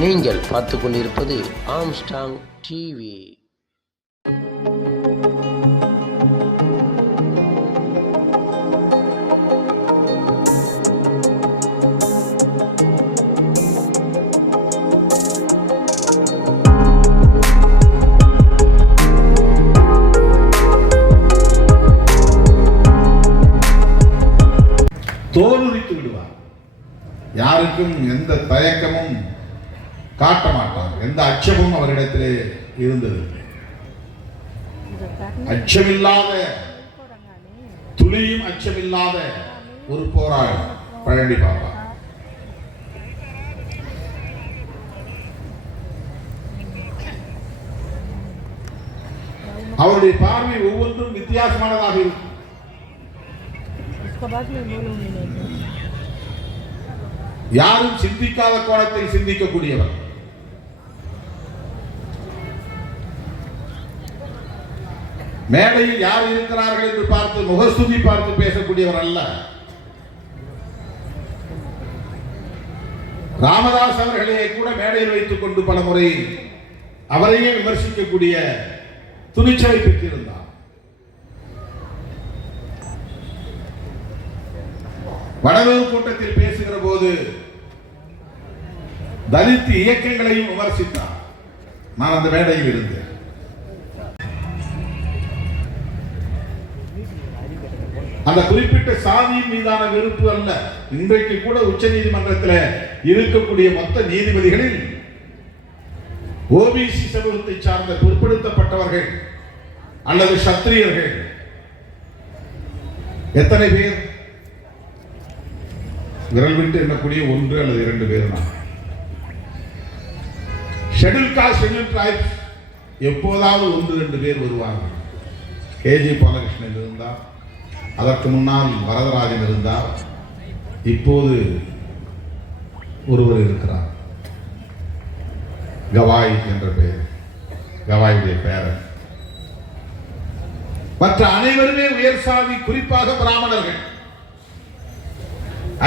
நீங்கள் பார்த்து கொண்டிருப்பது ஆம்ஸ்டாங் டிவி. தோலுரித்து விடுவார். யாருக்கும் எந்த தயக்கமும் காட்ட மாட்டார். எந்த அச்சமும் அவரிடத்திலே இருந்தது. அச்சமில்லாத, துளியும் அச்சமில்லாத ஒரு போராளி பழனி பாபா. அவருடைய பார்வை ஒவ்வொன்றும் வித்தியாசமானதாக இருக்கும். யாரும் சிந்திக்காத கோணத்தில் சிந்திக்கக்கூடியவர். மேடையில் யார் இருக்கிறார்கள் என்று பார்த்து முகஸ்துதி பார்த்து பேசக்கூடியவர் அல்ல. ராமதாஸ் அவர்களையே கூட மேடையில் வைத்துக் கொண்டு பல முறை அவரையே விமர்சிக்கக்கூடிய துணிச்சலை பெற்றிருந்தார். வடலூர் கூட்டத்தில் பேசுகிற போது தலித் இயக்கங்களையும் விமர்சித்தார். நான் அந்த மேடையில் இருந்தேன். அந்த குறிப்பிட்ட சாதியின் மீதான வெறுப்பு அல்ல. இன்றைக்கு கூட உச்ச நீதிமன்றத்தில் இருக்கக்கூடிய மொத்த நீதிபதிகளில் ஓபிசி சமூகத்தை சார்ந்த பிற்படுத்தப்பட்டவர்கள் அல்லது சத்திரியர்கள் எத்தனை பேர்? விரல் விட்டு எண்ணக்கூடிய 1 அல்லது 2 பேர் தான். ஷெட்யூல் காஸ்ட், ஷெட்யூல் ட்ரைப்ஸ் எப்போதாவது 1-2 பேர் வருவார்கள். கேஜி பாலகிருஷ்ணன் இருந்தார், அதற்கு முன்னால் வரதராஜன் இருந்தார், இப்போது ஒருவர் இருக்கிறார், கவாய் என்ற பெயர், கவாயுடைய பேரன். மற்ற அனைவருமே உயர் சாதி, குறிப்பாக பிராமணர்கள்.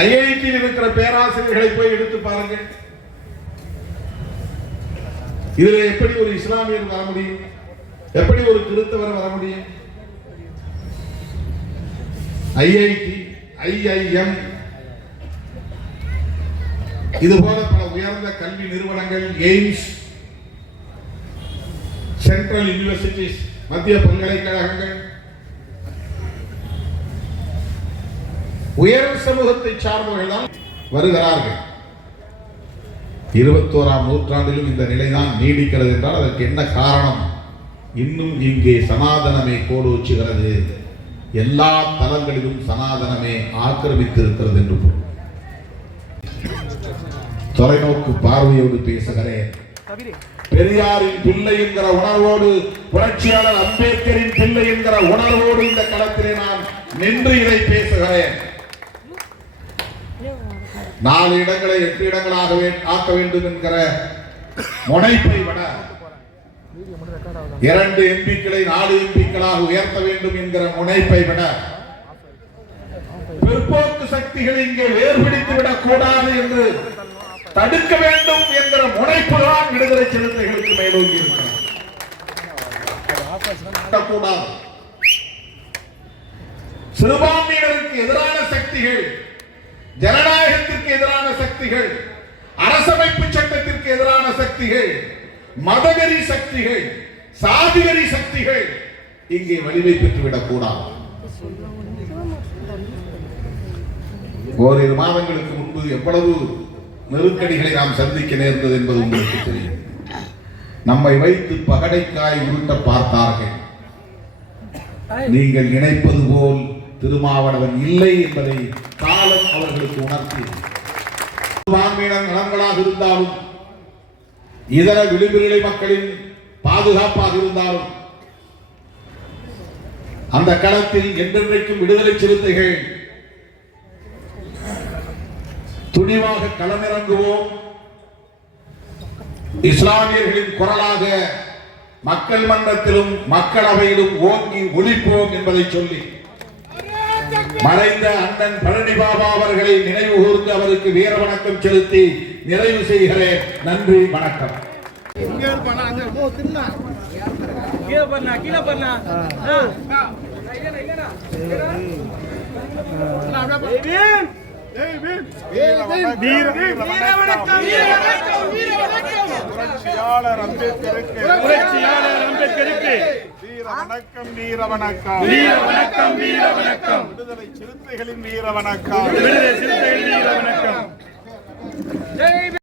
ஐஐடியில் இருக்கிற பேராசிரியர்களை போய் எடுத்து பாருங்கள். இதில் எப்படி ஒரு இஸ்லாமியர் வர முடியும்? எப்படி ஒரு கிறிஸ்தவர் வர முடியும்? ஐஐடி, ஐஐஎம், இதுபோல பல உயர்ந்த கல்வி நிறுவனங்கள், எய்ம்ஸ், சென்ட்ரல் யூனிவர்சிட்டிஸ், மத்திய பல்கலைக்கழகங்கள், உயர் சமூகத்தை சார்ந்தவர்கள் தான் வருகிறார்கள். 21ஆம் நூற்றாண்டிலும் இந்த நிலைதான் நீடிக்கிறது என்றால் அதற்கு என்ன காரணம்? இன்னும் இங்கே சனாதனமே கோலோச்சுகிறது. எல்லா தலங்களிலும் சனாதனமே ஆக்கிரமித்து இருக்கிறது என்று பொருள். தொலைநோக்கு பார்வையோடு பேசுகிறேன். பெரியாரின் பிள்ளை என்கிற உணர்வோடு, புரட்சியாளர் அம்பேத்கரின் பிள்ளை என்கிற உணர்வோடு இந்த களத்திலே நான் நின்று இதை பேசுகிறேன். 4 இடங்களை 8 இடங்களாக ஆக்க வேண்டும் என்கிற முனைப்பை விட 2 எம்பிக்களை 4 எம்பிக்களாக உயர்த்த வேண்டும் என்கிற முனைப்பை விட பிற்போக்கு சக்திகள் இங்கே வேறுபிடித்து விடக் கூடாது என்று தடுக்க வேண்டும் என்கிற முனைப்பு தான் விடுதலை சிறுத்தைகளுக்கு மேலோங்கி இருக்கிறது. சிறுபான்மையினருக்கு எதிரான சக்திகள், ஜனநாயகத்திற்கு எதிரான சக்திகள், அரசமைப்பு சட்டத்திற்கு எதிரான சக்திகள், மதவெறி சக்திகள், சாதிவெறி சக்திகள் இங்கே வலிமை பெற்றுவிடக் கூடாது. ஓரிரு மாதங்களுக்கு முன்பு எவ்வளவு நெருக்கடிகளை நாம் சந்திக்க நேர்ந்தது என்பது உங்களுக்கு தெரியும். நம்மை வைத்து பகடைக்காய் உருட்ட பார்த்தார்கள். நீங்கள் நினைப்பது போல் திருமாவளவன் இல்லை என்பதை காலம் அவர்களுக்கு உணர்த்தி, நலன்களாக இருந்தாலும், இதர விளிம்புநிலை மக்களின் பாதுகாப்பாக இருந்தாலும், அந்த களத்தில் என்றென்றைக்கும் விடுதலை சிறுத்தைகள் துணிவாக களமிறங்குவோம். இஸ்லாமியர்களின் குரலாக மக்கள் மன்றத்திலும் மக்களவையிலும் ஓங்கி ஒலிப்போம் என்பதை சொல்லி மறைந்த அண்ணன் பழனி பாபா அவர்களை நினைவு கூர்ந்து அவருக்கு வீர வணக்கம் செலுத்தி நிறைவு செய்கிறேன். நன்றி, வணக்கம். புரட்சியாளர் அம்பேத்கருக்கு வீர வணக்கம், வீர வணக்கம், வீர வணக்கம், வீர வணக்கம். விடுதலை சிறுத்தைகளின் வீர வணக்கம், விடுதலை சிறுத்தைகளின் வீர வணக்கம்.